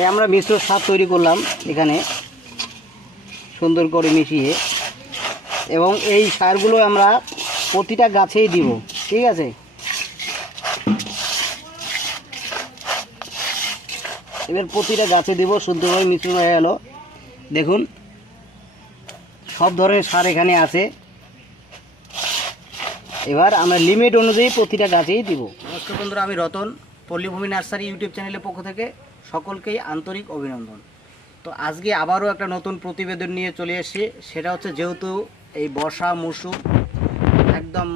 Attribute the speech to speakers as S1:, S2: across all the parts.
S1: এই আমরা মিশ্র সার তৈরি করলাম এখানে, সুন্দর করে মিশিয়ে। এবং এই সারগুলো আমরা প্রতিটা গাছেই দিব, ঠিক আছে? এবার প্রতিটা গাছে দিব, শুদ্ধভাবে মিশ্রণ হয়ে গেল। দেখুন, সব ধরনের সার এখানে আছে। এবার আমরা লিমিট অনুযায়ী প্রতিটা গাছেই দিব। নমস্কার বন্ধুরা, আমি রতন, পল্লীভূমি নার্সারি ইউটিউব চ্যানেলের পক্ষ থেকে সকলকেই আন্তরিক অভিনন্দন। তো আজকে আবারও একটা নতুন প্রতিবেদন নিয়ে চলে এসেছি। সেটা হচ্ছে যেহেতু এই বর্ষা মরশুম, একদম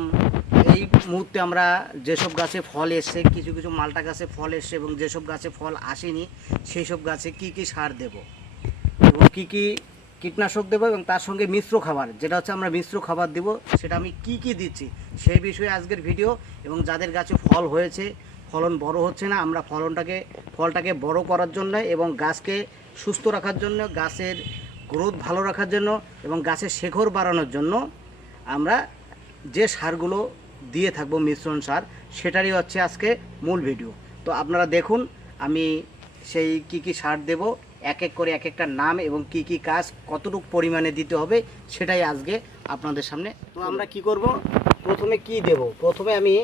S1: এই মুহূর্তে আমরা যেসব গাছে ফল এসছে, কিছু কিছু মালটা গাছে ফল এসছে এবং যেসব গাছে ফল আসেনি সেই সব গাছে কি কি সার দেব এবং কী কী কীটনাশক দেবো এবং তার সঙ্গে মিশ্র খাবার, যেটা হচ্ছে আমরা মিশ্র খাবার দেব, সেটা আমি কি কি দিচ্ছি, সেই বিষয়ে আজকের ভিডিও এবং যাদের গাছে ফল হয়েছে ফলন বড় হচ্ছে না, আমরা ফলনটাকে, ফলটাকে বড় করার জন্য এবং গাছকে সুস্থ রাখার জন্য, গাছের গ্রোথ ভালো রাখার জন্য এবং গাছের শেখর বাড়ানোর জন্য আমরা যে সারগুলো দিয়ে থাকব মিশ্রণ সার, সেটারই হচ্ছে আজকে মূল ভিডিও তো আপনারা দেখুন, আমি সেই কি কি সার দেব, এক এক করে এক একটা নাম এবং কি কি কাজ কতটুকু পরিমাণে দিতে হবে, সেটাই আজকে আপনাদের সামনে। তো আমরা কি করব? প্রথমে কি দেব? প্রথমে আমি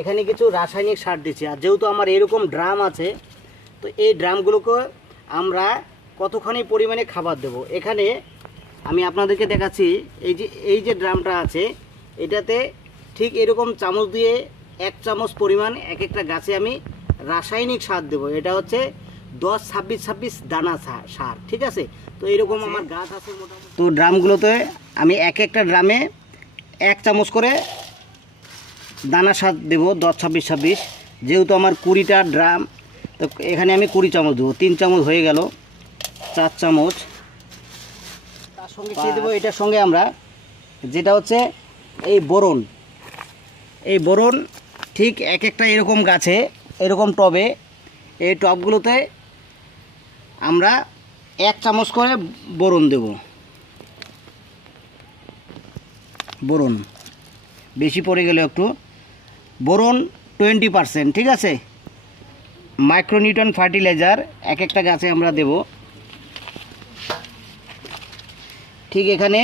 S1: এখানে কিছু রাসায়নিক সার দিচ্ছি। আর যেহেতু আমার এরকম ড্রাম আছে তো এই ড্রামগুলোকে আমরা কতখানি পরিমাণে খাবার দেব? এখানে আমি আপনাদেরকে দেখাচ্ছি এই যে এই যে ড্রামটা আছে এটাতে ঠিক এরকম চামচ দিয়ে এক চামচ পরিমাণ এক একটা গাছে আমি রাসায়নিক সার দেবো। এটা হচ্ছে দশ ছাব্বিশ ছাব্বিশ দানা সার ঠিক আছে? তো এরকম আমার গাছ আছে তো ড্রামগুলোতে আমি এক একটা ড্রামে এক চামচ করে দানা সার দেবো দশ ছাব্বিশ ছাব্বিশ। যেহেতু আমার কুড়িটা ড্রাম তো এখানে আমি কুড়ি চামচ দেবো। তিন চামচ হয়ে গেল চার চামচ। তার সঙ্গে কী দেবো এটার সঙ্গে আমরা। যেটা হচ্ছে এই বোরন। এই বোরন ঠিক এক একটা এরকম গাছে এরকম টবে এই টবগুলোতে আমরা এক চামচ করে বোরন দেব। বোরন। বেশি পড়ে গেলে একটু। বোরন টোয়েন্টি পারসেন্ট, ঠিক আছে? মাইক্রোনিউটন ফার্টিলাইজার, এক একটা গাছে আমরা দেব। ঠিক এখানে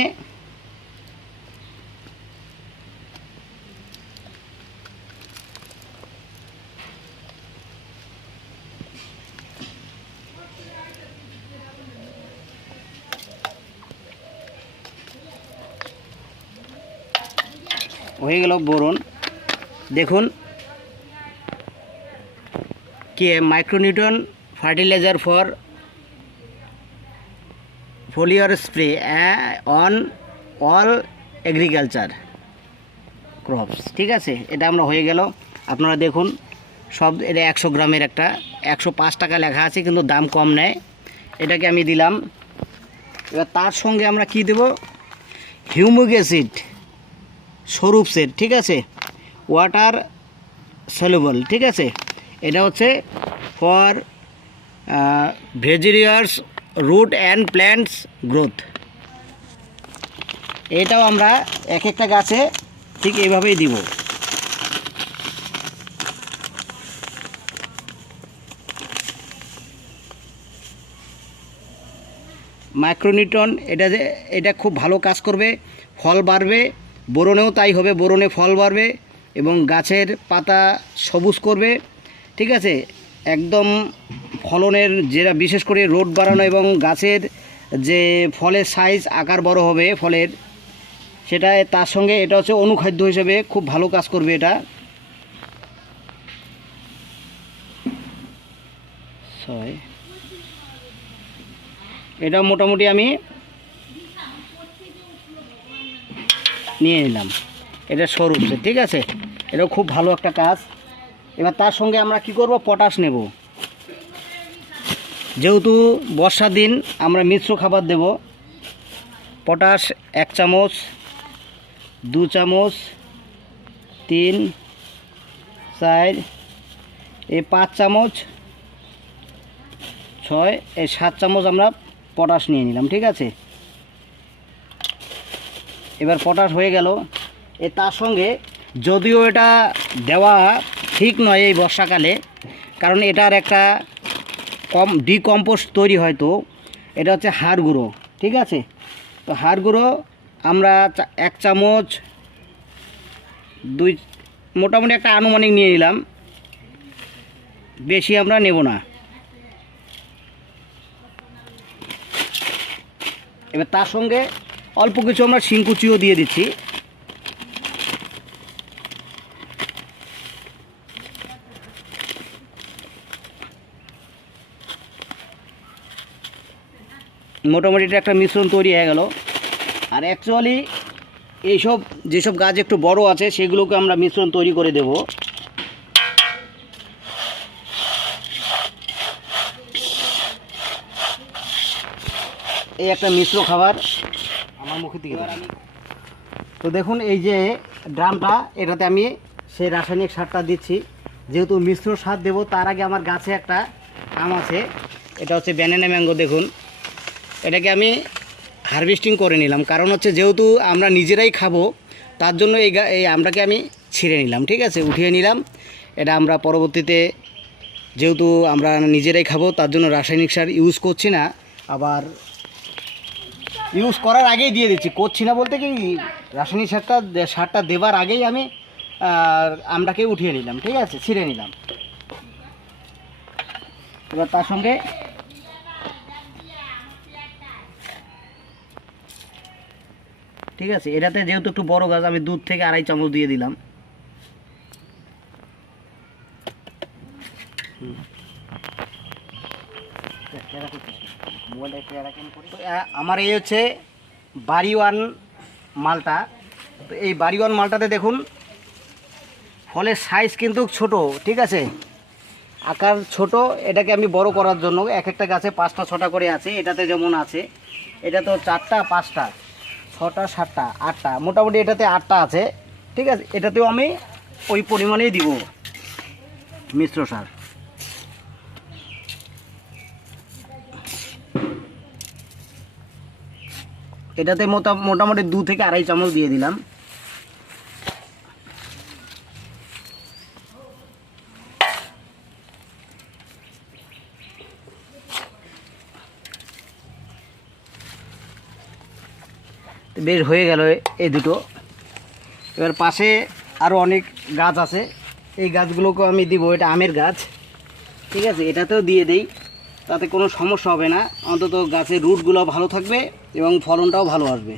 S1: হয়ে গেল বোরন। দেখুন, কে micronutrient fertiliser for foliar spray on all agriculture crops, ঠিক আছে? এটা আমরা হয়ে গেল। আপনারা দেখুন, সব এটা একশো গ্রামের একটা, একশো পাঁচ টাকা লেখা আছে, কিন্তু দাম কম নেয়। এটাকে আমি দিলাম। এবার তার সঙ্গে আমরা কি দেব? হিউমিক অ্যাসিড, স্বরূপ সেট, ঠিক আছে? ওয়াটার সলিউবল ঠিক আছে? এটা হচ্ছে ফর ভেজিরিয়ার্স রুট অ্যান্ড প্ল্যান্টস গ্রোথ এটাও আমরা এক একটা গাছে ঠিক এইভাবেই দিব। মাইক্রোনিউটন এটা যে, এটা খুব ভালো কাজ করবে, ফল বাড়বে, বোরনেও তাই হবে, বোরনে ফল বাড়বে। এবং গাছের পাতা সবুজ করবে, ঠিক আছে? একদম ফলনের যেটা বিশেষ করে রোড বাড়ানো এবং গাছের যে ফলের সাইজ আকার বড় হবে ফলের, সেটা তার সঙ্গে এটা হচ্ছে অনুখাদ্য হিসেবে খুব ভালো কাজ করবে এটা। এটা মোটামুটি আমি নিয়ে নিলাম। এটা স্বরূপ ঠিক আছে? এটাও খুব ভালো একটা কাজ। এবার তার সঙ্গে আমরা কি করব? পটাশ নেব। যেহেতু বর্ষার দিন, আমরা মিশ্র খাবার দেব। পটাশ এক চামচ, দু চামচ, তিন, চার এই পাঁচ চামচ, ছয় এই সাত চামচ আমরা পটাশ নিয়ে নিলাম, ঠিক আছে? এবার পটাশ হয়ে গেল। তার সঙ্গে যদিও এটা দেওয়া ঠিক নয় এই বর্ষাকালে, কারণ এটার একটা কম, ডিকম্পোস্ট তৈরি হয় তো, এটা হচ্ছে হাড় গুঁড়ো, ঠিক আছে? তো হাড় গুঁড়ো আমরা এক চামচ, দুই, মোটামুটি একটা আনুমানিক নিয়ে নিলাম, বেশি আমরা নেব না। এবার তার সঙ্গে অল্প কিছু আমরা শিংকুচিও দিয়ে দিচ্ছি। মোটামুটি এটা একটা মিশ্রণ তৈরি হয়ে গেল। আর অ্যাকচুয়ালি এইসব যেসব গাছ একটু বড় আছে, সেগুলোকে আমরা মিশ্রণ তৈরি করে দেব। এই একটা মিশ্র খাবার আমার মুখে দিকে। তো দেখুন, এই যে ড্রামটা, এটাতে আমি সেই রাসায়নিক সারটা দিচ্ছি। যেহেতু মিশ্র সার দেবো, তার আগে আমার গাছে একটা আম আছে। এটা হচ্ছে ব্যানানা ম্যাঙ্গো দেখুন। এটাকে আমি হারভেস্টিং করে নিলাম। কারণ হচ্ছে যেহেতু আমরা নিজেরাই খাব, তার জন্য এই এই আমটাকে আমি ছিঁড়ে নিলাম, ঠিক আছে? উঠিয়ে নিলাম। এটা আমরা পরবর্তীতে যেহেতু আমরা নিজেরাই খাব, তার জন্য রাসায়নিক সার ইউজ করছি না, আবার ইউজ করার আগেই দিয়ে দিচ্ছি। করছি না বলতে কি, রাসায়নিক সারটা সারটা দেবার আগেই আমি আমটাকে উঠিয়ে নিলাম, ঠিক আছে? ছিঁড়ে নিলাম। এবার তার সঙ্গে ঠিক আছে? এটাতে যেহেতু একটু বড় গাছ, আমি দুধ থেকে আড়াই চামচ দিয়ে দিলাম। আমার এই হচ্ছে বাড়িওয়ান মালটা। তো এই বাড়িওয়ান মালটাতে দেখুন, ফলের সাইজ কিন্তু ছোট, ঠিক আছে? আকার ছোট, এটাকে আমি বড় করার জন্য এক একটা গাছে পাঁচটা, ছটা করে আছে, এটাতে যেমন আছে। এটা তো চারটা, পাঁচটা। ছটা, সাতটা, আটটা, মোটামুটি এটাতে আটটা আছে, ঠিক আছে? এটাতেও আমি ওই পরিমাণেই দিব, মিশ্র সার। এটাতে মোটা- মোটামুটি দু থেকে আড়াই চামচ দিয়ে দিলাম। বেশ হয়ে গেল এই দুটো। এবার পাশে আরও অনেক গাছ আছে। এই গাছগুলোকেও আমি দিব, এটা আমের গাছ। ঠিক আছে, এটাতেও দিয়ে দেই। তাতে কোনো সমস্যা হবে না। অন্তত গাছের রুটগুলো ভালো থাকবে এবং ফলনটাও ভালো আসবে।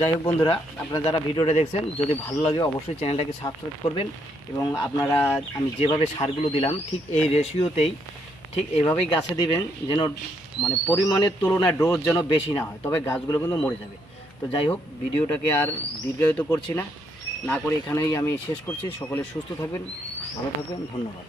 S1: যাই হোক বন্ধুরা, আপনারা যারা ভিডিওটা দেখছেন, যদি ভালো লাগে অবশ্যই চ্যানেলটাকে সাবস্ক্রাইব করবেন এবং আপনারা, আমি যেভাবে সারগুলো দিলাম, ঠিক এই রেশিওতেই ঠিক এইভাবেই গাছে দিবেন যেন মানে পরিমাণের তুলনায় ডোজ যেন বেশি না হয়, তবে গাছগুলো কিন্তু মরে যাবে। তো যাই হোক, ভিডিওটাকে আর দীর্ঘায়িত করছি না। না করে এখানেই আমি শেষ করছি। সকলে সুস্থ থাকবেন, ভালো থাকবেন, ধন্যবাদ।